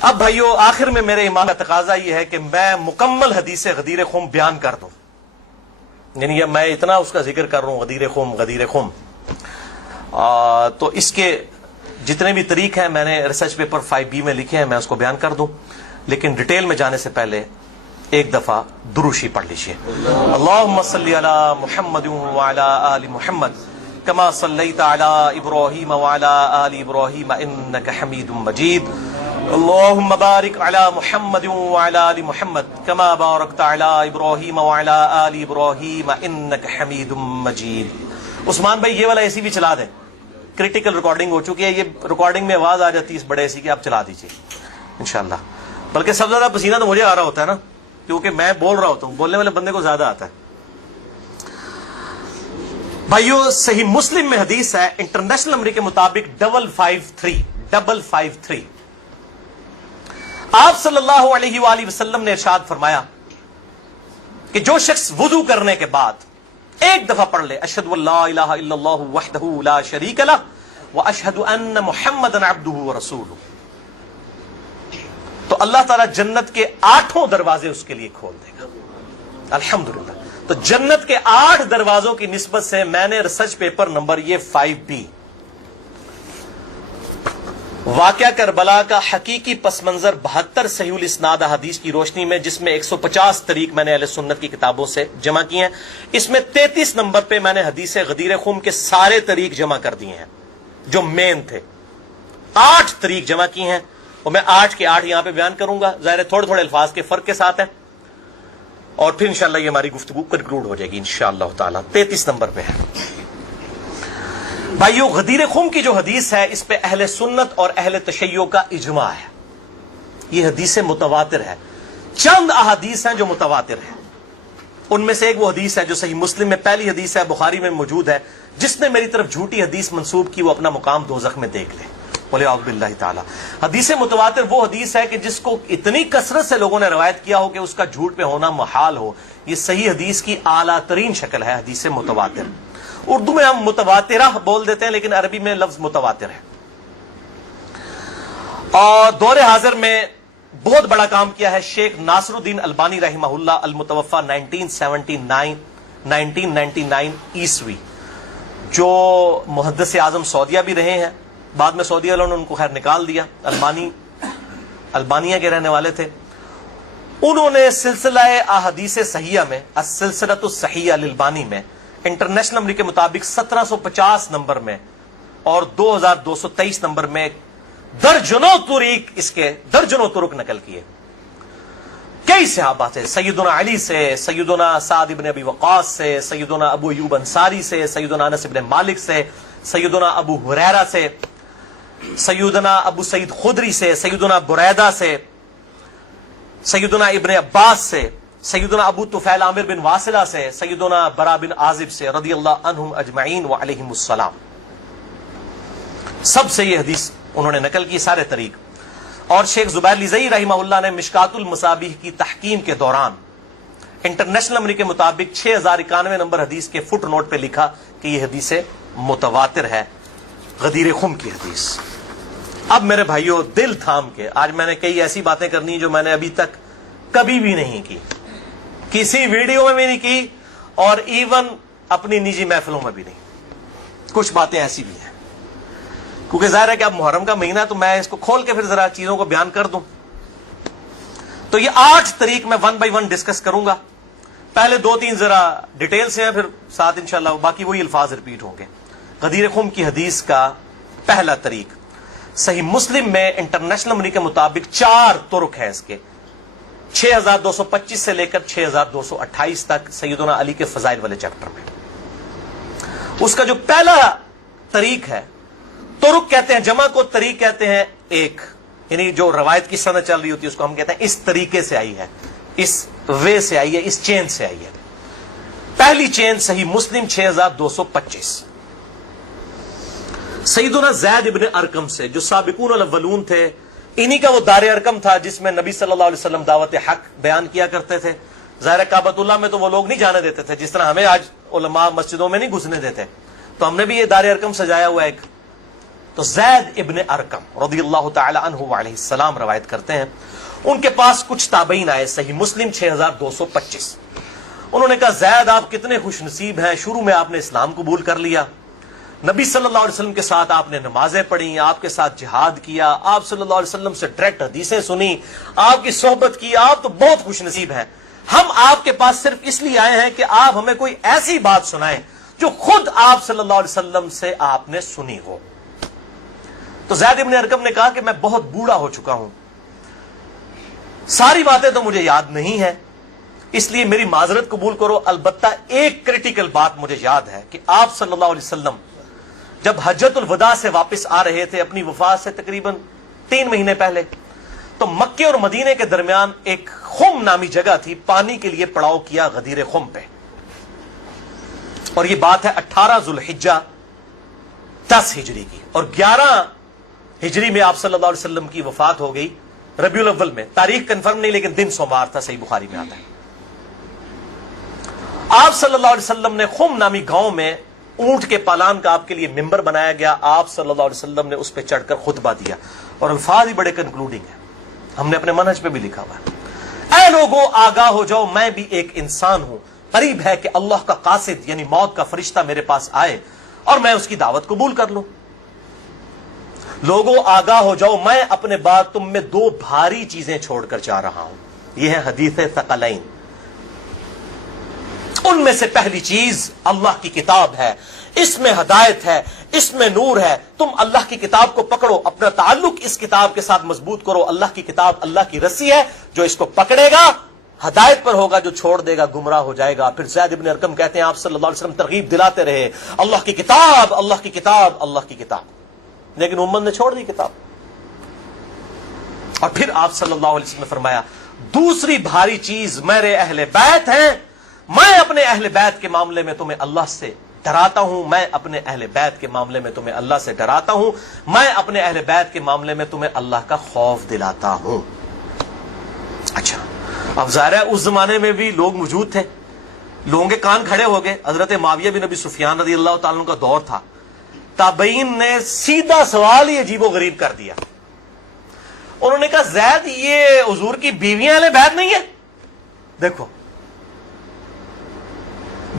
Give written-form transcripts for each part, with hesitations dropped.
اب بھائیو آخر میں میرے ایمان کا تقاضا یہ ہے کہ میں مکمل حدیث غدیر خم بیان کر دوں، یعنی میں اتنا اس کا ذکر کر رہا ہوں غدیر خم تو اس کے جتنے بھی طریق ہیں میں نے ریسرچ پیپر 5B میں لکھے ہیں، میں اس کو بیان کر دوں، لیکن ڈیٹیل میں جانے سے پہلے ایک دفعہ دروشی پڑھ لیجیے۔ اللہم صلی علی محمد وعلی آل محمد کما صلیت علی ابراہیم وعلی آل ابراہیم انک حمید مجید، اللہم بارک علی محمد وعلی آل محمد کما بارکت علی ابراہیم وعلی آل ابراہیم انک حمید مجید۔ عثمان بھائی یہ والا ایسی بھی چلا دیں، کریٹیکل ریکارڈنگ ہو چکی ہے، یہ ریکارڈنگ میں آواز آ جاتی ہے اس بڑے ایسی کہ آپ چلا دیجیے انشاءاللہ۔ بلکہ سب سے زیادہ پسینہ تو مجھے آ رہا ہوتا ہے نا، کیونکہ میں بول رہا ہوتا ہوں، بولنے والے بندے کو زیادہ آتا ہے۔ بھائیو صحیح مسلم میں حدیث ہے انٹرنیشنل نمبر کے مطابق 553 آپ صلی اللہ علیہ وآلہ وسلم نے ارشاد فرمایا کہ جو شخص وضو کرنے کے بعد ایک دفعہ پڑھ لے اشہد ان لا الہ الا اللہ وحدہ لا شریک لہ واشہد ان محمدا عبدہ ورسولہ، تو اللہ تعالیٰ جنت کے 8 دروازے اس کے لیے کھول دے گا۔ الحمدللہ، تو جنت کے 8 دروازوں کی نسبت سے میں نے ریسرچ پیپر نمبر یہ 5B واقعہ کربلا کا حقیقی پس منظر 72 صحیح الاسناد حدیث کی روشنی میں، جس میں 150 طریق میں نے اہل سنت کی کتابوں سے جمع کیے ہیں، اس میں 33 نمبر پہ میں نے حدیث غدیر خم کے سارے طریق جمع کر دیے ہیں جو مین تھے، 8 طریق جمع کیے ہیں، اور میں 8 کے 8 یہاں پہ بیان کروں گا، ظاہر تھوڑے تھوڑے الفاظ کے فرق کے ساتھ ہیں، اور پھر انشاءاللہ یہ ہماری گفتگو کنکلوڈ ہو جائے گی انشاءاللہ تعالی۔ 33 نمبر پہ ہے بھائیو غدیر خم کی جو حدیث ہے، اس پہ اہل سنت اور اہل تشیع کا اجماع ہے، یہ حدیث متواتر ہے۔ چند احادیث ہیں جو متواتر ہیں، ان میں سے ایک وہ حدیث ہے جو صحیح مسلم میں پہلی حدیث ہے، بخاری میں موجود ہے، جس نے میری طرف جھوٹی حدیث منسوب کی وہ اپنا مقام دوزخ میں دیکھ لے، بولے اعوذ باللہ تعالی۔ حدیث متواتر وہ حدیث ہے کہ جس کو اتنی کثرت سے لوگوں نے روایت کیا ہو کہ اس کا جھوٹ پہ ہونا محال ہو، یہ صحیح حدیث کی اعلیٰ ترین شکل ہے حدیث متواتر۔ اردو میں ہم متواترہ بول دیتے ہیں، لیکن عربی میں لفظ متواتر ہے۔ اور دور حاضر میں بہت بڑا کام کیا ہے شیخ ناصر الدین البانی رحمہ اللہ، المتوفى 1999 عیسوی، جو محدث اعظم سعودیہ بھی رہے ہیں، بعد میں سعودیہ والوں نے ان کو خیر نکال دیا، البانیہ کے رہنے والے تھے۔ انہوں نے سلسلہ احادیث صحیحہ میں، السلسلۃ الصحیحہ للبانی میں، انٹرنیشنل نمبر کے مطابق 1750 نمبر میں اور 2223 نمبر میں درجنوں طریق، اس کے درجنوں طرق نقل کیے کئی صحابہ سے، سیدنا علی سے، سیدنا سعد بن ابی وقاص سے، سیدنا ابو ایوب انصاری سے، سیدنا انس بن مالک سے، سیدنا ابو ہریرہ سے، سیدنا ابو سعید خدری سے، سیدنا بریدہ سے، سیدنا ابن عباس سے، سیدنا ابو طفیل عامر بن واصلہ سے، سیدنا برا بن عازب سے رضی اللہ عنہم اجمعین وعلیہم السلام، سب سے یہ حدیث انہوں نے نقل کی سارے طریق۔ اور شیخ زبیر لیزئی رحمہ اللہ نے مشکات المصابیح کی تحکیم کے دوران انٹرنیشنل نمبر کے مطابق 6091 نمبر حدیث کے فٹ نوٹ پہ لکھا کہ یہ حدیث متواتر ہے، غدیر خم کی حدیث۔ اب میرے بھائیوں دل تھام کے، آج میں نے کئی ایسی باتیں کرنی جو میں نے ابھی تک کبھی بھی نہیں کی، کسی ویڈیو میں بھی نہیں کی، اور ایون اپنی نجی محفلوں میں بھی نہیں۔ کچھ باتیں ایسی بھی ہیں کیونکہ ظاہر ہے کہ اب محرم کا مہینہ، تو میں اس کو کھول کے پھر ذرا چیزوں کو بیان کر دوں۔ تو یہ 8 طریق میں 1 بائی 1 ڈسکس کروں گا، پہلے 2-3 ذرا ڈیٹیل سے ہیں، پھر ساتھ انشاءاللہ باقی وہی الفاظ ریپیٹ ہوں گے۔ غدیر خم کی حدیث کا پہلا طریق صحیح مسلم میں انٹرنیشنل نمبر کے مطابق 4 طرق ہیں اس کے، 6225 سے لے کر 6228 تک، سیدنا علی کے فضائل والے چیپٹر میں۔ اس کا جو پہلا طریق ہے، طرق کہتے ہیں جمع کو، طریق کہتے ہیں ایک، یعنی جو روایت کی سند چل رہی ہوتی ہے اس کو ہم کہتے ہیں اس طریقے سے آئی ہے، اس وے سے آئی ہے، اس چین سے آئی ہے۔ پہلی چین صحیح مسلم 6225 سیدنا زید ابن ارقم سے، جو سابقون الاولون تھے، انہی کا وہ دار ارقم تھا جس میں نبی صلی اللہ علیہ وسلم دعوت حق بیان کیا کرتے تھے۔ ظاہر کعبۃ اللہ میں تو وہ لوگ نہیں جانے دیتے تھے، جس طرح ہمیں آج علماء مسجدوں میں نہیں گھسنے دیتے، تو ہم نے بھی یہ دار ارقم سجایا ہوا ایک، تو زید ابن ارقم رضی اللہ تعالی عنہ علیہ السلام روایت کرتے ہیں، ان کے پاس کچھ تابعین آئے، صحیح مسلم 6225۔ انہوں نے کہا زید آپ کتنے خوش نصیب ہیں، شروع میں آپ نے اسلام قبول کر لیا، نبی صلی اللہ علیہ وسلم کے ساتھ آپ نے نمازیں پڑھی، آپ کے ساتھ جہاد کیا، آپ صلی اللہ علیہ وسلم سے ڈائریکٹ حدیثیں سنی، آپ کی صحبت کی، آپ تو بہت خوش نصیب ہیں۔ ہم آپ کے پاس صرف اس لیے آئے ہیں کہ آپ ہمیں کوئی ایسی بات سنائیں جو خود آپ صلی اللہ علیہ وسلم سے آپ نے سنی ہو۔ تو زید ابن ارقم نے کہا کہ میں بہت بوڑھا ہو چکا ہوں، ساری باتیں تو مجھے یاد نہیں ہیں، اس لیے میری معذرت قبول کرو، البتہ ایک کریٹیکل بات مجھے یاد ہے کہ آپ صلی اللہ علیہ وسلم جب حجۃ الوداع سے واپس آ رہے تھے اپنی وفات سے تقریباً 3 مہینے پہلے، تو مکے اور مدینے کے درمیان ایک خم نامی جگہ تھی، پانی کے لیے پڑاؤ کیا غدیر خم پہ، اور یہ بات ہے 18 ذوالحجہ 10 ہجری کی، اور 11 ہجری میں آپ صلی اللہ علیہ وسلم کی وفات ہو گئی ربیع الاول میں، تاریخ کنفرم نہیں لیکن دن سوموار تھا، صحیح بخاری میں آتا ہے۔ آپ صلی اللہ علیہ وسلم نے خم نامی گاؤں میں اونٹ کے پالان کا آپ کے لیے ممبر بنایا گیا، آپ صلی اللہ علیہ وسلم نے اس پہ چڑھ کر خطبہ دیا، اور الفاظ ہی بڑے کنکلوڈنگ ہیں، ہم نے اپنے منہج پہ بھی لکھا ہوا ہے، اے لوگوں آگاہ ہو جاؤ، میں بھی ایک انسان ہوں، قریب ہے کہ اللہ کا قاصد یعنی موت کا فرشتہ میرے پاس آئے اور میں اس کی دعوت قبول کر لوں۔ لوگوں آگاہ ہو جاؤ، میں اپنے بعد تم میں 2 بھاری چیزیں چھوڑ کر جا رہا ہوں، یہ ہے حدیث ثقلین۔ ان میں سے پہلی چیز اللہ کی کتاب ہے، اس میں ہدایت ہے، اس میں نور ہے، تم اللہ کی کتاب کو پکڑو، اپنا تعلق اس کتاب کے ساتھ مضبوط کرو، اللہ کی کتاب اللہ کی رسی ہے، جو اس کو پکڑے گا ہدایت پر ہوگا، جو چھوڑ دے گا گمراہ ہو جائے گا۔ پھر زید ابن ارقم کہتے ہیں آپ صلی اللہ علیہ وسلم ترغیب دلاتے رہے، اللہ کی کتاب، اللہ کی کتاب، اللہ کی کتاب، لیکن امت نے چھوڑ دی کتاب۔ اور پھر آپ صلی اللہ علیہ وسلم نے فرمایا دوسری بھاری چیز میرے اہل بیت ہیں، میں اپنے اہل بیت کے معاملے میں تمہیں اللہ سے ڈراتا ہوں، میں اپنے اہل بیت کے معاملے میں تمہیں اللہ سے ڈراتا ہوں، میں اپنے اہل بیت کے معاملے میں تمہیں اللہ کا خوف دلاتا ہوں۔ اچھا، اب ظاہر ہے اس زمانے میں بھی لوگ موجود تھے، لوگوں کے کان کھڑے ہو گئے، حضرت معاویہ بن ابی سفیان رضی اللہ تعالیٰ عنہ کا دور تھا، تابعین نے سیدھا سوال ہی عجیب و غریب کر دیا، انہوں نے کہا زید یہ حضور کی بیویاں اہل بیت نہیں ہیں؟ دیکھو،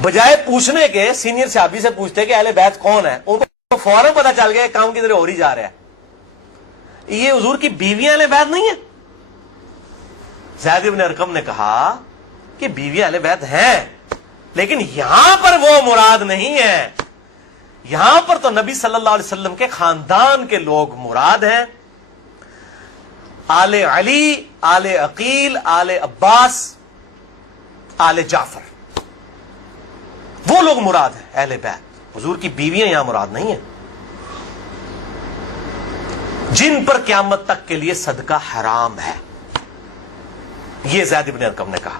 بجائے پوچھنے کے سینئر صحابی سے پوچھتے کہ اہل بیت کون ہے، ان کو فوراً پتا چل گیا کام کی طرح ہو ہی جا رہا ہے، یہ حضور کی بیویاں اہل بیت نہیں ہیں۔ زید بن ارقم نے کہا کہ بیویاں اہل بیت ہیں، لیکن یہاں پر وہ مراد نہیں ہے، یہاں پر تو نبی صلی اللہ علیہ وسلم کے خاندان کے لوگ مراد ہیں، آل علی، آل عقیل، آل عباس، آل جعفر، وہ لوگ مراد ہیں اہل بیت، حضور کی بیویاں یہاں مراد نہیں ہیں، جن پر قیامت تک کے لیے صدقہ حرام ہے، یہ زید بن ارقم نے کہا۔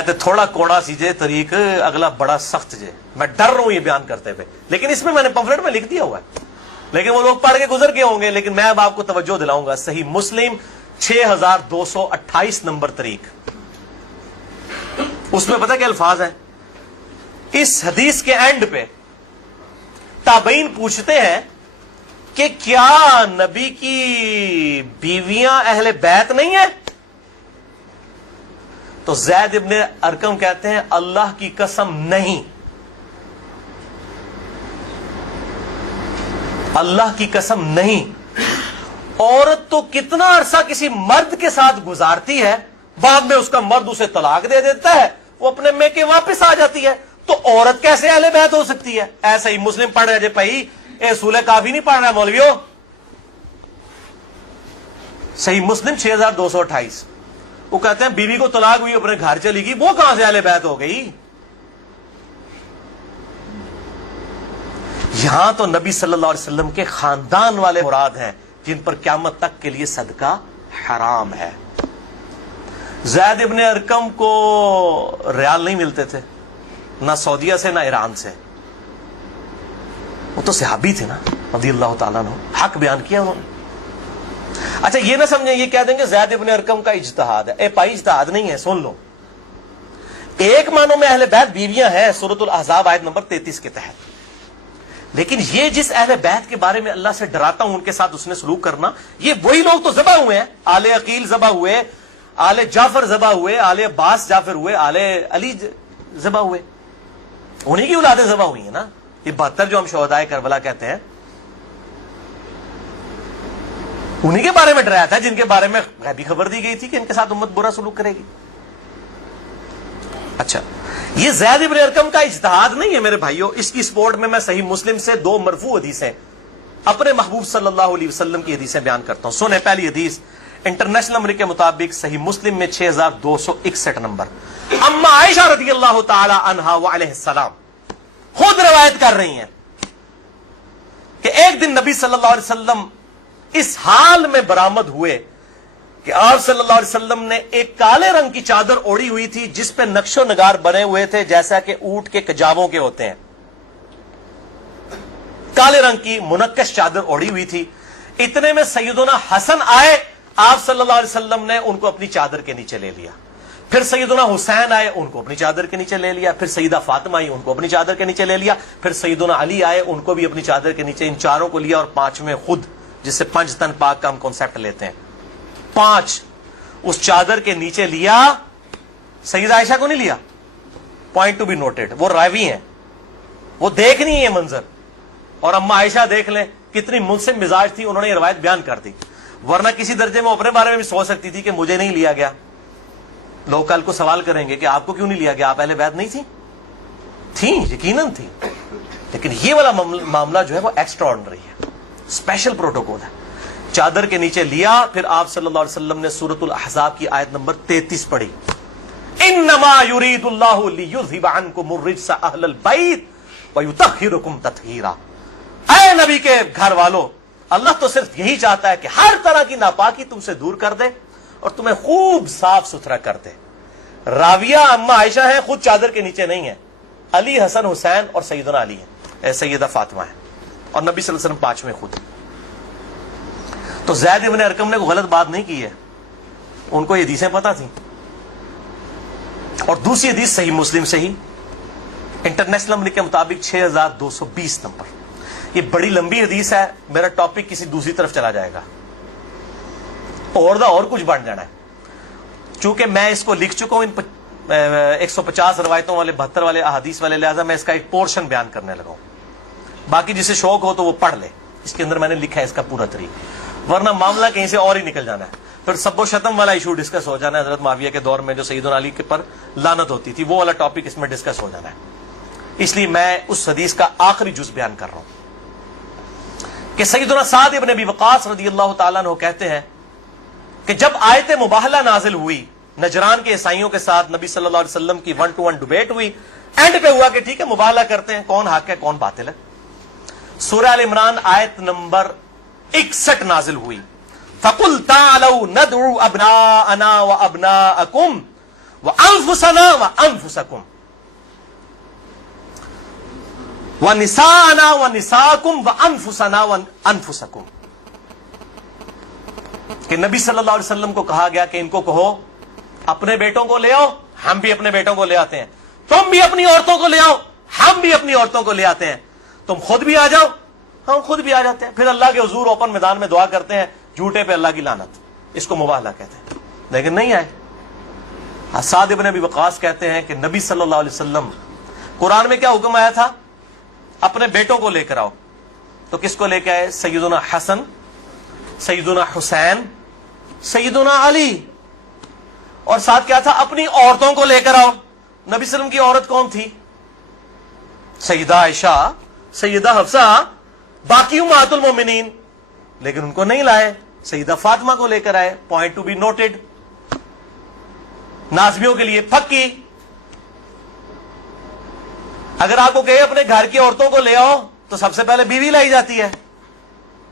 تو تھوڑا کوڑا سیجے طریق، اگلا بڑا سخت جے، میں ڈر رہا ہوں یہ بیان کرتے ہوئے، لیکن اس میں نے پمفلٹ میں لکھ دیا ہوا ہے، لیکن وہ لوگ پڑھ کے گزر گئے ہوں گے، لیکن میں اب آپ کو توجہ دلاؤں گا۔ صحیح مسلم 6228 نمبر طریق، اس میں پتہ کیا الفاظ ہیں؟ اس حدیث کے اینڈ پہ تابعین پوچھتے ہیں کہ کیا نبی کی بیویاں اہل بیت نہیں ہیں؟ تو زید ابن ارقم کہتے ہیں اللہ کی قسم نہیں، اللہ کی قسم نہیں، عورت تو کتنا عرصہ کسی مرد کے ساتھ گزارتی ہے، بعد میں اس کا مرد اسے طلاق دے دیتا ہے، وہ اپنے میکے واپس آ جاتی ہے، تو عورت کیسے اہل بیت ہو سکتی ہے؟ ایسا ہی مسلم پڑھ رہے جے بھائی، اصول کافی نہیں پڑھ رہا مولویوں، صحیح مسلم 6228، وہ کہتے ہیں بیوی کو طلاق ہوئی اپنے گھر چلی گئی، وہ کہاں سے اہل بیت ہو گئی؟ یہاں تو نبی صلی اللہ علیہ وسلم کے خاندان والے مراد ہیں، جن پر قیامت تک کے لیے صدقہ حرام ہے۔ زید ابن ارقم کو ریال نہیں ملتے تھے، نہ سعودیہ سے نہ ایران سے، وہ تو صحابی تھے نا رضی اللہ تعالیٰ عنہ، حق بیان کیا انہوں نے۔ اچھا یہ نہ سمجھیں یہ کہہ دیں کہ زید ابن ارقم کا اجتہاد ہے، اے بھائی اجتہاد نہیں ہے، سن لو، ایک معنوں میں اہل بیت بیویاں ہیں سورۃ الاحزاب آیت نمبر 33 کے تحت، لیکن یہ جس اہل بیت کے بارے میں اللہ سے ڈراتا ہوں ان کے ساتھ اس نے سلوک کرنا، یہ وہی لوگ تو ذبح ہوئے ہیں، آل عقیل ذبح ہوئے، آل جعفر ذبح ہوئے، آل عباس جعفر ہوئے، آل علی ذبح ہوئے، انہی کی اولادیں ذبح ہوئی ہیں نا. یہ 72 جو ہم شہدائے کربلا کہتے ہیں انہی کے بارے میں ڈرایا تھا، جن کے بارے میں غیبی خبر دی گئی تھی کہ ان کے ساتھ امت برا سلوک کرے گی. اچھا، یہ زید ابن ارقم کا اجتہاد نہیں ہے میرے بھائیوں، اس کی سپورٹ میں صحیح مسلم سے 2 مرفوع حدیثیں اپنے محبوب صلی اللہ علیہ وسلم کی حدیثیں بیان کرتا ہوں. سنیں پہلی حدیث انٹرنیشنل نمبر کے مطابق صحیح مسلم میں 6261 نمبر. اما عائشہ رضی اللہ تعالی عنہا وعلیہ السلام خود روایت کر رہی ہیں کہ ایک دن نبی صلی اللہ علیہ وسلم اس حال میں برآمد ہوئے کہ آپ صلی اللہ علیہ وسلم نے ایک کالے رنگ کی چادر اوڑھی ہوئی تھی جس پہ نقش و نگار بنے ہوئے تھے جیسا کہ اونٹ کے کجاووں کے ہوتے ہیں. کالے رنگ کی منقش چادر اوڑھی ہوئی تھی. اتنے میں سیدنا حسن آئے، آپ صلی اللہ علیہ وسلم نے ان کو اپنی چادر کے نیچے لے لیا. پھر سیدنا حسین آئے، ان کو اپنی چادر کے نیچے لے لیا. پھر سیدہ فاطمہ آئی، ان کو اپنی چادر کے نیچے لے لیا. پھر سیدنا علی آئے، ان کو بھی اپنی چادر کے نیچے، ان چاروں کو لیا. اور 5ویں خود، جس سے 5 تن پاک کا ہم کانسیپٹ لیتے ہیں، 5 اس چادر کے نیچے لیا. سیدہ عائشہ کو نہیں لیا. پوائنٹ ٹو بی نوٹڈ، وہ راوی ہیں، وہ دیکھ نہیں ہے منظر. اور اما عائشہ دیکھ لیں کتنی منصف مزاج تھی، انہوں نے یہ روایت بیان کر دی. ورنہ کسی درجے میں اپنے بارے میں بھی سوچ سکتی تھی کہ مجھے نہیں لیا گیا. لوگ کل کو سوال کریں گے کہ آپ کو کیوں نہیں لیا گیا، آپ اہل بیت نہیں تھیں، یقیناً تھی. لیکن یہ والا معاملہ جو ہے وہ ایکسٹرا آرڈنری ہے، اسپیشل پروٹوکول ہے. چادر کے نیچے لیا. پھر آپ صلی اللہ علیہ وسلم نے سورۃ الاحزاب کی آیت نمبر 33 پڑھی، انما یرید اللہ لیذھب عنکم الرجس اہل البیت ویطہرکم تطہیرا. اے نبی کے گھر والوں، اللہ تو صرف یہی چاہتا ہے کہ ہر طرح کی ناپاکی تم سے دور کر دے اور تمہیں خوب صاف ستھرا کر دے. راویہ اما عائشہ ہیں، خود چادر کے نیچے نہیں ہے. علی، حسن، حسین اور سیدنا علی ہیں، سیدہ فاطمہ ہیں، اور نبی صلی اللہ علیہ وسلم 5ویں خود. تو زید ابن ارقم نے کوئی غلط بات نہیں کی ہے، ان کو یہ حدیثیں پتہ تھیں. اور دوسری حدیث صحیح مسلم سے ہی انٹرنیشنل نمبر کے مطابق 6220 نمبر. یہ بڑی لمبی حدیث ہے، میرا ٹاپک کسی دوسری طرف چلا جائے گا اور کچھ بن جانا ہے. چونکہ میں اس کو لکھ چکا ہوں ان 150 روایتوں والے 72 والے احادیث والے، لہذا میں اس کا ایک پورشن بیان کرنے لگا ہوں. باقی جسے شوق ہو تو وہ پڑھ لے، اس کے اندر میں نے لکھا ہے اس کا پورا طریقہ، ورنہ معاملہ کہیں سے اور ہی نکل جانا ہے. پھر سب و شتم والا ایشو ڈسکس ہو جانا ہے، حضرت معاویہ کے دور میں جو سیدنا علی کے پر لعنت ہوتی تھی، وہ والا ٹاپک اس میں ڈسکس ہو جانا ہے. اس لیے میں اس حدیث کا آخری جز بیان کر رہا ہوں کہ سیدنا سعد ابن ابی وقاص رضی اللہ تعالیٰ عنہ کہتے ہیں کہ جب آیت مباہلہ نازل ہوئی نجران کے عیسائیوں کے ساتھ، نبی صلی اللہ علیہ وسلم کی 1-to-1 ڈبیٹ ہوئی. اینڈ پہ ہوا کہ ٹھیک ہے مباہلہ کرتے ہیں، کون حق ہے کون باطل ہے. سورہ ال عمران آیت نمبر 61 نازل ہوئی، فَقُلْ تَعَالَوْا نَدْعُوا أَبْنَاءَنَا وَأَبْنَاءَكُمْ وَأَنفُسَنَا وَأَنفُسَكُمْ وَنِسَاءَنَا وَنِسَاءَكُمْ وَأَنفُسَنَا وَأَنفُسَكُمْ. کہ نبی صلی اللہ علیہ وسلم کو کہا گیا کہ ان کو کہو اپنے بیٹوں کو لے آؤ، ہم بھی اپنے بیٹوں کو لے آتے ہیں. تم بھی اپنی عورتوں کو لے آؤ، ہم بھی اپنی عورتوں کو لے آتے ہیں. تم خود بھی آ جاؤ، ہم خود بھی آ جاتے ہیں. پھر اللہ کے حضور اوپن میدان میں دعا کرتے ہیں، جھوٹے پہ اللہ کی لعنت. اس کو مباہلہ کہتے ہیں. لیکن نہیں آئے. سعد ابن ابی وقاص کہتے ہیں کہ نبی صلی اللہ علیہ وسلم، قرآن میں کیا حکم آیا تھا؟ اپنے بیٹوں کو لے کر آؤ. تو کس کو لے کے آئے؟ سیدنا حسن، سیدنا حسین، سیدنا علی. اور ساتھ کیا تھا؟ اپنی عورتوں کو لے کر آؤ. نبی صلی اللہ علیہ وسلم کی عورت کون تھی؟ سیدہ عائشہ، سیدہ حفصہ، باقی امہات المومنین. لیکن ان کو نہیں لائے، سیدہ فاطمہ کو لے کر آئے. Point to be noted. نازمیوں کے لیے پکی. اگر آپ کو کہے اپنے گھر کی عورتوں کو لے آؤ تو سب سے پہلے بیوی لائی جاتی ہے.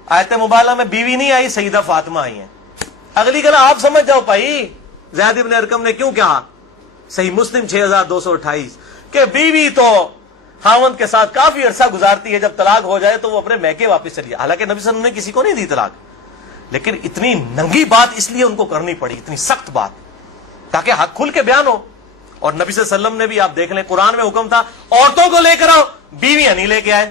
آیت مباہلہ میں بیوی نہیں آئی، سیدہ فاطمہ آئی ہیں. اگلی گلا آپ سمجھ جاؤ بھائی زید ابن ارقم نے کیوں کہا. صحیح مسلم 6228 کہ بیوی تو خاوند کے ساتھ کافی عرصہ گزارتی ہے، جب طلاق ہو جائے تو وہ اپنے میکے واپس چلی جائے. حالانکہ نبی صلی اللہ علیہ وسلم نے کسی کو نہیں دی طلاق، لیکن اتنی ننگی بات اس لیے ان کو کرنی پڑی، اتنی سخت بات، تاکہ حق کھل کے بیان ہو. اور نبی صلی اللہ علیہ وسلم نے بھی آپ دیکھ لیں قرآن میں حکم تھا عورتوں کو لے کر آؤ، بیویاں نہیں لے کے آئے.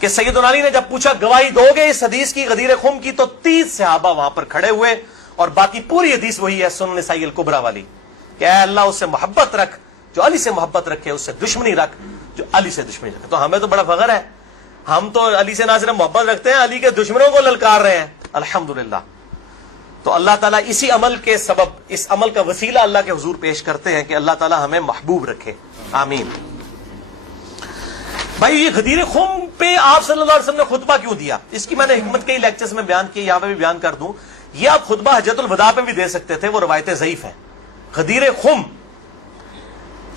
کہ سیدنا علی نے جب پوچھا گواہی دو گے اس حدیث کی غدیر خم کی، تو 30 صحابہ وہاں پر کھڑے ہوئے، اور باقی پوری حدیث وہی ہے سنن نسائی الکبریٰ والی کہ اے اللہ اس سے محبت رکھ جو علی سے محبت رکھے، اس سے دشمنی رکھ جو علی سے دشمنی رکھے۔ تو ہمیں تو بڑا فخر ہے، ہم تو علی سے نہ صرف محبت رکھتے ہیں، علی کے دشمنوں کو للکار رہے ہیں، الحمدللہ۔ تو اللہ تعالیٰ اسی عمل کے سبب، اس عمل کا وسیلہ اللہ کے حضور پیش کرتے ہیں کہ اللہ تعالیٰ ہمیں محبوب رکھے، آمین۔ بھائی یہ غدیر خم پہ آپ صلی اللہ علیہ وسلم نے خطبہ کیوں دیا؟ اس کی میں نے حکمت کئی لیکچرز میں بیان کی، یہاں پہ بھی بیان کر دوں۔ یہ آپ خطبہ حجۃ الوداع پہ بھی دے سکتے تھے، وہ روایتیں ضعیف ہیں۔ غدیر خم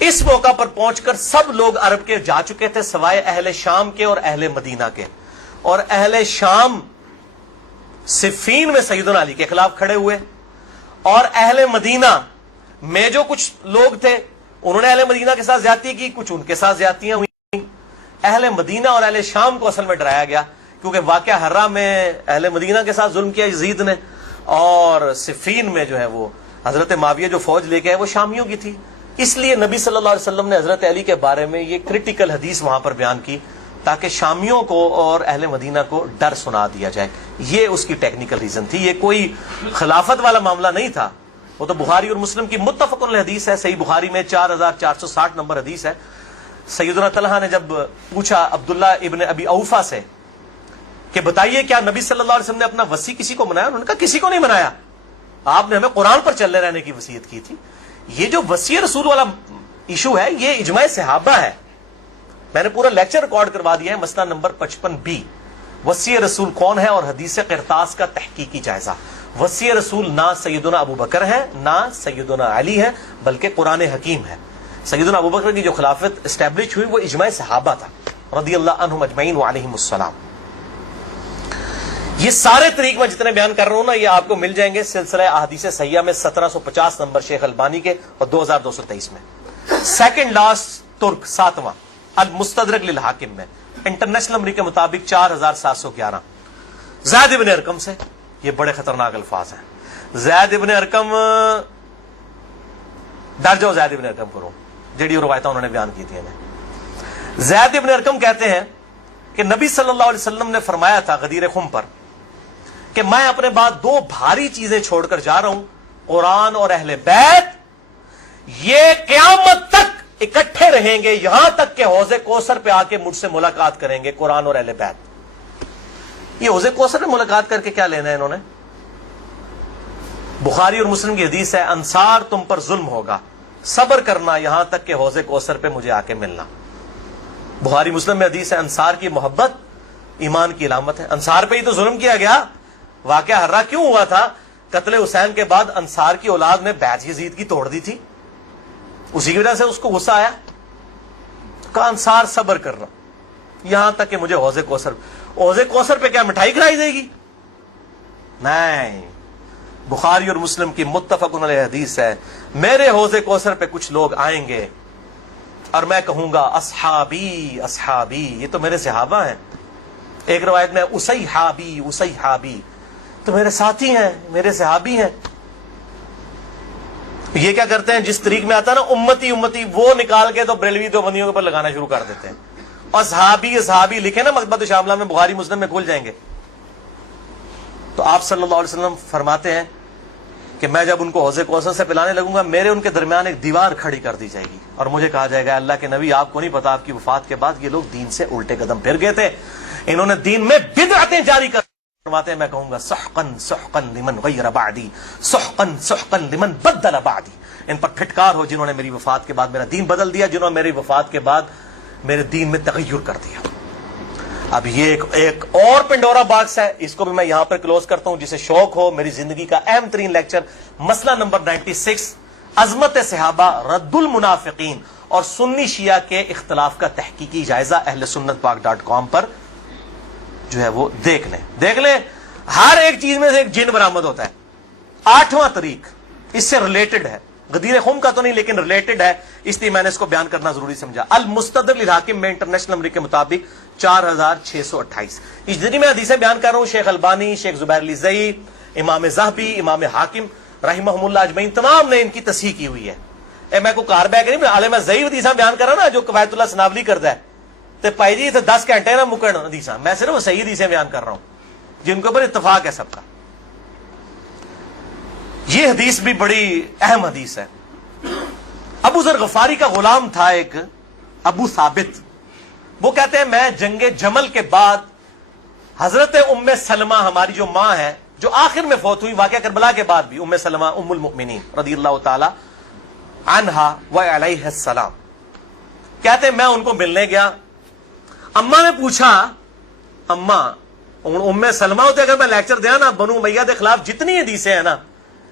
اس موقع پر پہنچ کر سب لوگ عرب کے جا چکے تھے سوائے اہل شام کے اور اہل مدینہ کے، اور اہل شام صفین میں سیدنا علی کے خلاف کھڑے ہوئے، اور اہل مدینہ میں جو کچھ لوگ تھے انہوں نے اہل مدینہ کے ساتھ زیادتی کی، کچھ ان کے ساتھ زیادتیاں ہوئی۔ اہل مدینہ اور اہل شام کو اصل میں ڈرایا گیا، کیونکہ واقعہ ہرہ میں اہل مدینہ کے ساتھ ظلم کیا یزید نے، اور صفین میں جو ہے وہ حضرت معاویہ جو فوج لے کے آئے وہ شامیوں کی تھی۔ اس لیے نبی صلی اللہ علیہ وسلم نے حضرت علی کے بارے میں یہ کرٹیکل حدیث وہاں پر بیان کی تاکہ شامیوں کو اور اہل مدینہ کو ڈر سنا دیا جائے۔ یہ اس کی ٹیکنیکل ریزن تھی، یہ کوئی خلافت والا معاملہ نہیں تھا۔ وہ تو بخاری اور مسلم کی متفق علیہ حدیث ہے، صحیح بخاری میں 4460 نمبر حدیث ہے۔ سیدنا طلحہ نے جب پوچھا عبداللہ ابن ابی اوفا سے کہ بتائیے کیا نبی صلی اللہ علیہ وسلم نے اپنا وصی کسی کو منایا؟ انہوں نے کہا کسی کو نہیں منایا، آپ نے ہمیں قرآن پر چلنے رہنے کی وصیت کی تھی۔ یہ جو وصی رسول والا ایشو ہے یہ اجماع صحابہ ہے، میں نے پورا لیکچر ریکارڈ کروا دیا ہے، مسئلہ نمبر 55B، وصی رسول کون ہے اور حدیث قرطاس کا تحقیقی جائزہ۔ وصی رسول نہ سیدنا ابو بکر ہے نہ سیدنا علی ہے، بلکہ قرآن حکیم ہے۔ سیدنا ابو بکر کی جو خلافت اسٹیبلش ہوئی وہ اجماع صحابہ تھا رضی اللہ عنہم اجمعین وعلیہم السلام۔ یہ سارے طریق میں جتنے بیان کر رہا ہوں نا یہ آپ کو مل جائیں گے سلسلہ احادیث صحیحہ میں 1750 نمبر شیخ البانی کے اور 2223 میں۔ سیکنڈ لاسٹ ترک 7واں المستدرک للحاکم میں انٹرنیشنل نمبر کے مطابق 4711 زید ابن ارقم سے۔ یہ بڑے خطرناک الفاظ ہیں۔ زید ابن ارقم، ڈر جاؤ زید ابن ارقم کرو، جڑی روایتیں انہوں نے بیان کی تھی ہمیں۔ زید ابن ارقم کہتے ہیں کہ نبی صلی اللہ علیہ وسلم نے فرمایا تھا غدیر خم پر کہ میں اپنے بعد 2 بھاری چیزیں چھوڑ کر جا رہا ہوں، قرآن اور اہل بیت، یہ قیامت تک اکٹھے رہیں گے یہاں تک کہ حوض کوثر پہ آ کے مجھ سے ملاقات کریں گے، قرآن اور اہل بیت۔ یہ حوض کوثر میں ملاقات کر کے کیا لینا ہے انہوں نے؟ بخاری اور مسلم کی حدیث ہے انصار تم پر ظلم ہوگا، صبر کرنا یہاں تک کہ حوض کوثر پہ مجھے آ کے ملنا۔ بخاری مسلم میں حدیث ہے انصار کی محبت ایمان کی علامت ہے۔ انصار پہ ہی تو ظلم کیا گیا، واقعہ ہرہ کیوں ہوا تھا؟ قتل حسین کے بعد انصار کی اولاد نے بیعت یزید کی توڑ دی تھی، اسی کی وجہ سے اس کو غصہ آیا، کہا انصار صبر کرنا یہاں تک کہ مجھے حوض کوثر پہ کیا مٹھائی کھلائی جائے گی؟ نہیں، بخاری اور مسلم کی متفق علیہ حدیث ہے میرے حوض کوثر پہ کچھ لوگ آئیں گے اور میں کہوں گا اصحابی اصحابی، یہ تو میرے صحابہ ہیں۔ ایک روایت میں اسیحابی اسیحابی، تو میرے ساتھی ہیں، میرے صحابی ہیں۔ یہ کیا کرتے ہیں جس طریق میں آتا ہے نا امتی امتی، وہ نکال کے تو بریلوی دیوبندیوں کے اوپر لگانا شروع کر دیتے ہیں۔ اور صحابی صحابی لکھے نا مکتبۃ شاملہ میں، بخاری مسلم میں کھل جائیں گے۔ تو آپ صلی اللہ علیہ وسلم فرماتے ہیں کہ میں جب ان کو حوض کوثر سے پلانے لگوں گا میرے ان کے درمیان ایک دیوار کھڑی کر دی جائے گی اور مجھے کہا جائے گا اللہ کے نبی آپ کو نہیں پتا آپ کی وفات کے بعد یہ لوگ دین سے الٹے قدم پھر گئے تھے، انہوں نے دین میں بدعتیں جاری کر فرماتے ہیں میں کہوں گا سحقن سحقن لمن غیر بعدی سحقن سحقن لمن بدل بعدی، ان پر پھٹکار ہو جنہوں نے میری وفات کے بعد میرا دین بدل دیا، جنہوں نے میری وفات کے بعد میرے دین میں تغیر کر دیا۔ اب یہ ایک اور پنڈورا باکس ہے، اس کو بھی میں یہاں پر کلوز کرتا ہوں۔ جسے شوق ہو میری زندگی کا اہم ترین لیکچر مسئلہ نمبر 96 عظمت صحابہ رد المنافقین اور سنی شیعہ کے اختلاف کا تحقیقی جائزہ اہل سنت پاک.com پر جو ہے وہ دیکھ لیں۔ ہر ایک چیز میں سے ایک جن برآمد ہوتا ہے۔ 8واں طریق اس سے ریلیٹڈ ہے، غدیر خم کا تو نہیں لیکن ریلیٹڈ ہے، اس لیے میں نے اس کو بیان کرنا ضروری سمجھا۔ المستدرک للحاکم میں انٹرنیشنل نمبر کے مطابق 4628۔ اس جتنی میں حدیثیں بیان کر رہا ہوں شیخ البانی، شیخ زبیر لزئی، امام ذہبی، امام حاکم رحمہم اللہ اجمعین تمام نے ان کی تصحیح کی ہوئی ہے۔ میں کو کار بیک نہیں، عالم ضعیف حدیثیں بیان کر رہا نا جو قواعد اللہ سناولی کرتا ہے، تو بھائی جی 10 گھنٹے نہ مکن حدیثاں، میں صرف صحیح حدیثیں بیان کر رہا ہوں جن کے اوپر اتفاق ہے سب کا۔ یہ حدیث بھی بڑی اہم حدیث ہے۔ ابو ذر غفاری کا غلام تھا ایک ابو ثابت، وہ کہتے ہیں میں جنگ جمل کے بعد حضرت ام سلمہ ہماری جو ماں ہے جو آخر میں فوت ہوئی واقعہ کربلا کے بعد بھی، ام سلمہ ام المؤمنین رضی اللہ تعالی عنہا و علیہ السلام، کہتے ہیں میں ان کو ملنے گیا، اماں نے پوچھا، اماں ام سلمہ ہوتے اگر میں لیکچر دیا نا بنو امیہ کے خلاف جتنی حدیثیں ہیں نا،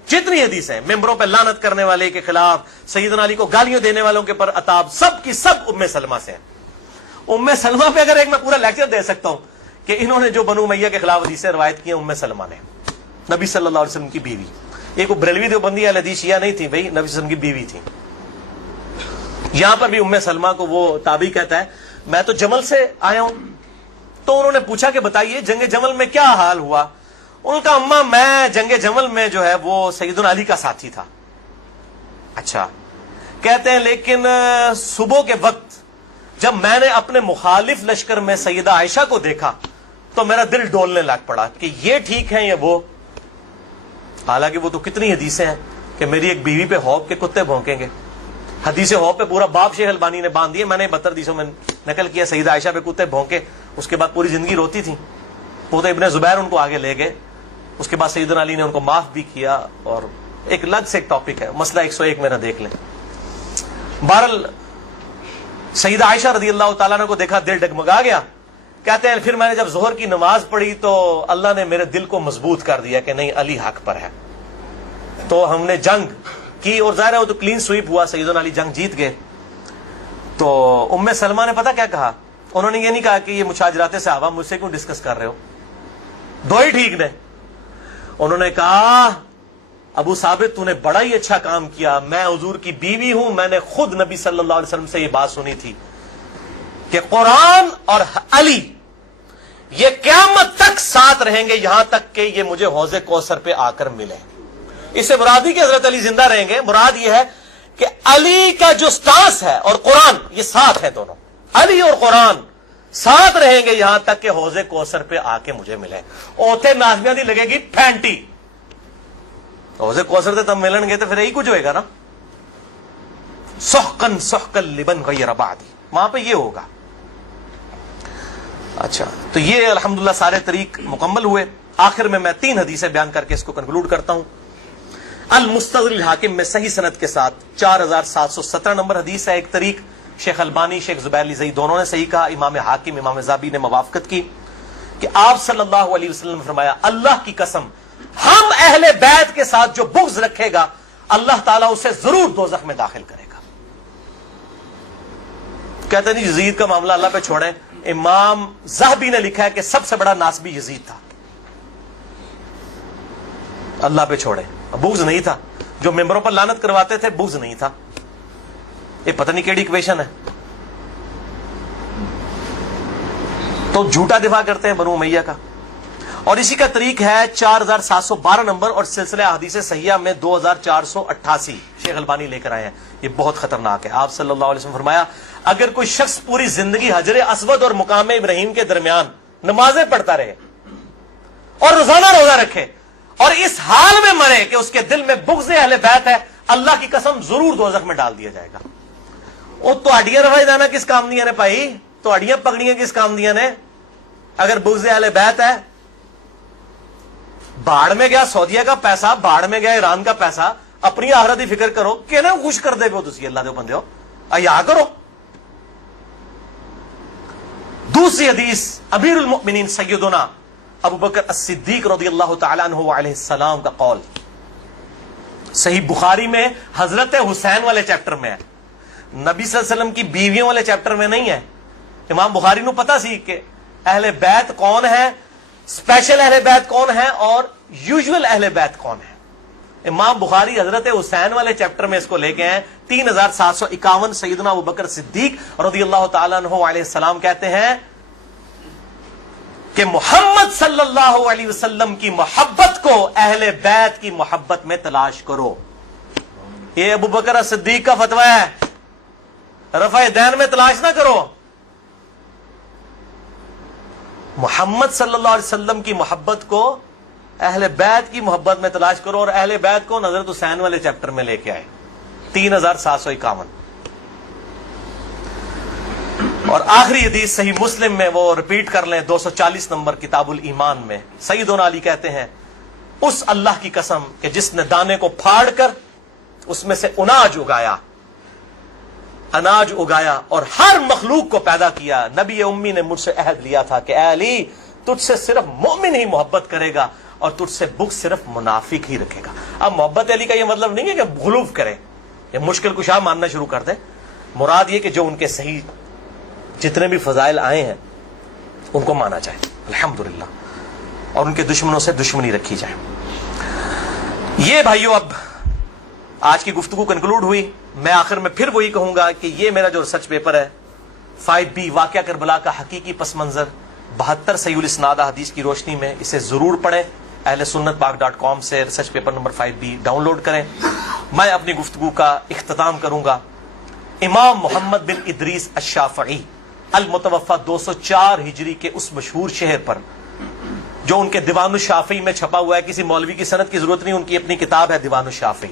جتنی حدیثیں ممبروں پہ لعنت کرنے والے کے خلاف، سیدنا علی کو گالیاں دینے والوں کے پر عتاب، سب کی سب ام سلمہ سے ہیں۔ ام سلمہ پہ اگر ایک میں پورا لیکچر دے سکتا ہوں کہ انہوں نے جو بنو امیہ کے خلاف حدیثیں روایت کی ہیں، ام سلمہ نے، نبی صلی اللہ علیہ وسلم کی بیوی، یہ کوئی بریلوی دیوبندی اہل حدیث شیعہ نہیں تھی بھائی، نبی صلی اللہ علیہ وسلم کی بیوی تھی۔ یہاں پر بھی ام سلمہ کو وہ تابعی کہتا ہے میں تو جمل سے آیا ہوں، تو انہوں نے پوچھا کہ بتائیے جنگ جمل میں کیا حال ہوا؟ ان کا اماں میں جنگ جمل میں جو ہے وہ سیدنا علی کا ساتھی تھا۔ اچھا، کہتے ہیں لیکن صبح کے وقت جب میں نے اپنے مخالف لشکر میں سیدہ عائشہ کو دیکھا تو میرا دل ڈولنے لگ پڑا کہ یہ ٹھیک ہے یا وہ، حالانکہ وہ تو کتنی حدیثیں ہیں کہ میری ایک بیوی پہ خوف کے کتے بھونکیں گے، حدیث خوف پہ پورا باب شیخ البانی نے باندھ دیا، میں نے 72 حدیثوں میں نقل کیا، سیدہ عائشہ پہ کتے بھونکے، اس کے بعد پوری زندگی روتی تھی، وہ تو ابن زبیر ان کو آگے لے گئے، اس کے بعد سیدنا علی نے ان کو معاف بھی کیا، اور ایک الگ سے ایک ٹاپک ہے، مسئلہ 101 میرا دیکھ لیں۔ بہرحال سیدہ عائشہ رضی اللہ تعالیٰ عنہ کو دیکھا دل ڈگمگا گیا، کہتے ہیں پھر میں نے جب ظہر کی نماز پڑھی تو اللہ نے میرے دل کو مضبوط کر دیا کہ نہیں علی حق پر ہے، تو ہم نے جنگ کی، اور ظاہر ہے وہ تو کلین سویپ ہوا، سیدنا علی جنگ جیت گئے۔ تو ام سلمہ نے پتہ کیا کہا؟ انہوں نے یہ نہیں کہا کہ یہ مشاجرات صحابہ مجھ سے کیوں ڈسکس کر رہے ہو، دو ہی ٹھیک نے، انہوں نے کہا ابو ثابت تو نے بڑا ہی اچھا کام کیا، میں حضور کی بیوی ہوں، میں نے خود نبی صلی اللہ علیہ وسلم سے یہ بات سنی تھی کہ قرآن اور علی یہ قیامت تک ساتھ رہیں گے یہاں تک کہ یہ مجھے حوض کوثر پہ آ کر ملے۔ اس سے مراد ہی کہ حضرت علی زندہ رہیں گے، مراد یہ ہے کہ علی کا جو سٹانس ہے اور قرآن یہ ساتھ ہیں، دونوں علی اور قرآن ساتھ رہیں گے یہاں تک کہ حوض کوثر پہ آ کے مجھے ملے۔ اوتھے نازمیاں دی لگے گی پھینٹی، حوض کوثر سے تب ملن گے تو پھر یہی کچھ ہوئے گا نا، سحقن سحقن لمن غیر بعدی، وہاں پہ یہ ہوگا۔ اچھا، تو یہ الحمدللہ سارے طریق مکمل ہوئے۔ آخر میں 3 حدیثیں بیان کر کے اس کو کنکلوڈ کرتا ہوں۔ المستدرک الحاکم میں صحیح سند کے ساتھ 4717 نمبر حدیث ہے، ایک طریق شیخ البانی شیخ زبیر لزئی دونوں نے صحیح کہا، امام حاکم امام ذابی نے موافقت کی کہ آپ صلی اللہ علیہ وسلم نے فرمایا اللہ کی قسم ہم اہل بیت کے ساتھ جو بغض رکھے گا اللہ تعالیٰ اسے ضرور دوزخ میں داخل کرے گا۔ کہتے ہیں یزید کا معاملہ اللہ پہ چھوڑیں، امام ذہبی نے لکھا ہے کہ سب سے بڑا ناسبی یزید تھا، اللہ پہ چھوڑیں، بغض نہیں تھا، جو ممبروں پر لعنت کرواتے تھے بغض نہیں تھا، یہ پتہ نہیں کیڑی ایکویشن ہے، تو جھوٹا دفاع کرتے ہیں بنو امیہ کا۔ اور اسی کا طریق ہے 4712 نمبر اور سلسلہ احادیث صحیحہ میں 2488 شیخ البانی لے کر آئے ہیں، یہ بہت خطرناک ہے۔ آپ صلی اللہ علیہ وسلم فرمایا اگر کوئی شخص پوری زندگی حجر اسود اور مقام ابراہیم کے درمیان نمازیں پڑھتا رہے اور روزانہ روزہ رکھے اور اس حال میں مرے کہ اس کے دل میں بغض اہل بیت ہے، اللہ کی قسم ضرور دوزخ میں ڈال دیا جائے گا۔ وہ تو اڈیاں روائی دانا کس کام دیا نے بھائی، تو اڈیاں پکڑیاں کس کام دیا نے؟ اگر بغض اہل بیت ہے، باڑ میں گیا سعودیہ کا پیسہ، باڑ میں گیا ایران کا پیسہ، اپنی آخرت کی فکر کرو کہ نا خوش کر دے پو تسی اللہ دے بندے ہو، ایا کرو۔ دوسری حدیث امیر المؤمنین سیدنا ابو بکر الصدیق رضی اللہ تعالیٰ عنہ علیہ السلام کا قول، صحیح بخاری میں حضرت حسین والے چیپٹر میں ہے، نبی صلی اللہ علیہ وسلم کی بیویوں والے چیپٹر میں نہیں ہے۔ امام بخاری نو پتا سی کہ اہل بیت کون ہے، اسپیشل اہل بیت کون ہے اور یوزول اہل بیت کون ہے۔ امام بخاری حضرت حسین والے چیپٹر میں اس کو لے کے ہیں 3751 سیدنا ابو بکر صدیق رضی اللہ تعالیٰ عنہ علیہ السلام کہتے ہیں کہ محمد صلی اللہ علیہ وسلم کی محبت کو اہل بیت کی محبت میں تلاش کرو۔ یہ ابو بکر صدیق کا فتویٰ ہے، رفع دین میں تلاش نہ کرو، محمد صلی اللہ علیہ وسلم کی محبت کو اہل بیت کی محبت میں تلاش کرو، اور اہل بیت کو حضرت حسین والے چیپٹر میں لے کے آئے 3751. اور آخری حدیث صحیح مسلم میں وہ ریپیٹ کر لیں 240 نمبر کتاب الایمان میں. سیدنا علی کہتے ہیں اس اللہ کی قسم کہ جس نے دانے کو پھاڑ کر اس میں سے اناج اگایا اور ہر مخلوق کو پیدا کیا، نبی امی نے مجھ سے عہد لیا تھا کہ اے علی تجھ سے صرف مومن ہی محبت کرے گا اور تجھ سے بغض صرف منافق ہی رکھے گا. اب محبت علی کا یہ مطلب نہیں ہے کہ غلوف کرے یا مشکل کشا ماننا شروع کر دے. مراد یہ کہ جو ان کے صحیح جتنے بھی فضائل آئے ہیں ان کو مانا جائے الحمدللہ، اور ان کے دشمنوں سے دشمنی رکھی جائے. یہ بھائیو اب آج کی گفتگو کنکلوڈ ہوئی. میں آخر میں پھر وہی کہوں گا کہ یہ میرا جو ریسرچ پیپر ہے 5B واقعہ کربلا کا حقیقی پس منظر 72 صحیح الاسناد حدیث کی روشنی میں، اسے ضرور پڑھیں. اہل سنت پاک.com سے research paper number 5B download کریں. میں اپنی گفتگو کا اختتام کروں گا امام محمد بن ادریس الشافعی المتوفى 204 ہجری کے اس مشہور شہر پر جو ان کے دیوان الشافعی میں چھپا ہوا ہے. کسی مولوی کی سند کی ضرورت نہیں، ان کی اپنی کتاب ہے دیوان الشافعی.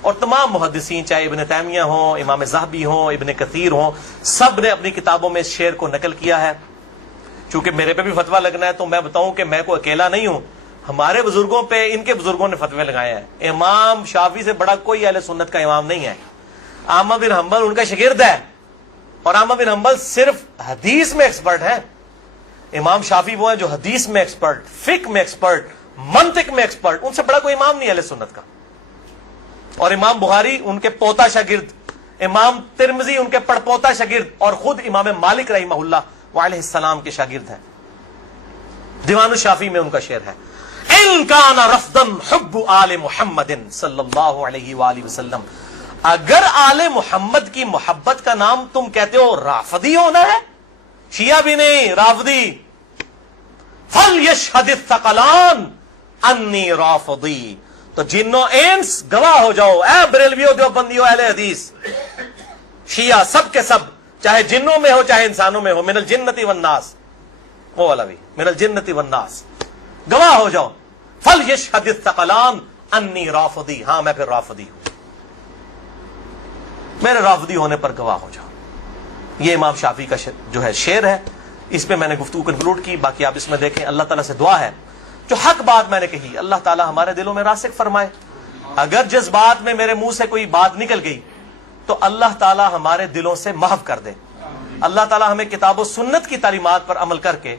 اور تمام محدثین چاہے ابن تیمیہ ہوں، امام ذہبی ہوں، ابن کثیر ہوں، سب نے اپنی کتابوں میں اس شعر کو نقل کیا ہے. چونکہ میرے پہ بھی فتویٰ لگنا ہے تو میں بتاؤں کہ میں کوئی اکیلا نہیں ہوں. ہمارے بزرگوں پہ ان کے بزرگوں نے فتوے لگائے ہیں. امام شافعی سے بڑا کوئی اہل سنت کا امام نہیں ہے. احمد بن حنبل ان کا شاگرد ہے، اور احمد بن حنبل صرف حدیث میں ایکسپرٹ ہے. امام شافعی وہ ہیں جو حدیث میں ایکسپرٹ، فقہ میں ایکسپرٹ، منطق میں ایکسپرٹ. ان سے بڑا کوئی امام نہیں اہل سنت کا. اور امام بخاری ان کے پوتا شاگرد، امام ترمذی ان کے پڑپوتا شاگرد، اور خود امام مالک رحمہ اللہ علیہ السلام کے شاگرد ہیں. دیوان الشافعی میں ان کا شعر ہے ان کان رفضا حب آل محمد صلی اللہ علیہ وآلہ وسلم. اگر آل محمد کی محبت کا نام تم کہتے ہو رافضی ہونا ہے، شیعہ بھی نہیں رافضی، فَلْيَشْهَدِ الثَّقَلَانِ أَنِّي رَافِضِي. تو جنوں انس گواہ ہو جاؤ، اے بریلویو دیوبندیو اہل حدیث شیعہ سب کے سب، چاہے جنوں میں ہو چاہے انسانوں میں ہو، من الجنت والناس، وہ والا بھی من الجنت والناس، گواہ ہو جاؤ. فَلْيَشْهَدِ الثَّقَلَانِ أَنِّي رَافِضِي. ہاں میں پھر رافضی ہوں، میرے رافضی ہونے پر گواہ ہو جاؤ. یہ امام شافعی کا جو ہے شعر ہے. اس پہ میں نے گفتگو کنکلوڈ کی. باقی آپ اس میں دیکھیں. اللہ تعالیٰ سے دعا ہے جو حق بات میں نے کہی اللہ تعالیٰ ہمارے دلوں میں راسخ فرمائے. اگر جس بات میں میرے منہ سے کوئی بات نکل گئی تو اللہ تعالیٰ ہمارے دلوں سے محو کر دے. اللہ تعالیٰ ہمیں کتاب و سنت کی تعلیمات پر عمل کر کے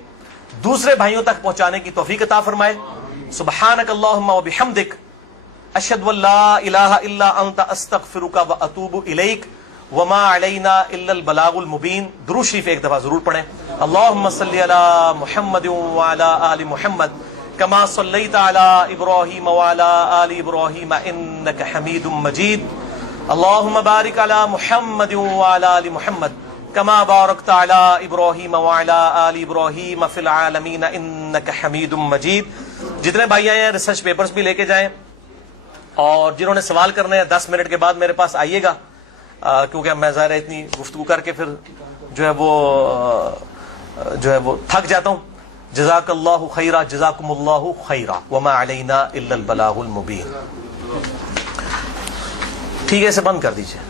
دوسرے بھائیوں تک پہنچانے کی توفیق عطا فرمائے. سبحانک اللہم و بحمدک اشہد ان لا الہ الا انت استغفرک و اتوب الیک وما علینا الا البلاغ المبین. درود شریف ایک دفعہ ضرور پڑھیں. اللہم صلی علی محمد وعلی آل محمد کما صلیت علی ابراہیم وعلی آل ابراہیم انک حمید مجید. اللہم بارک علی محمد وعلی آل محمد کما بارکت علی ابراہیم وعلی آل ابراہیم فی العالمین انک حمید مجید. جتنے بھائی آئے ہیں ریسرچ پیپرز بھی لے کے جائیں، اور جنہوں نے سوال کرنے ہیں 10 منٹ کے بعد میرے پاس آئیے گا، کیونکہ میں ظاہر ہے اتنی گفتگو کر کے پھر جو ہے وہ تھک جاتا ہوں. جزاک اللہ خیرہ، جزاکم اللہ خیرہ، وما علینا الا البلاغ المبین. ٹھیک ہے، اسے بند کر دیجیے.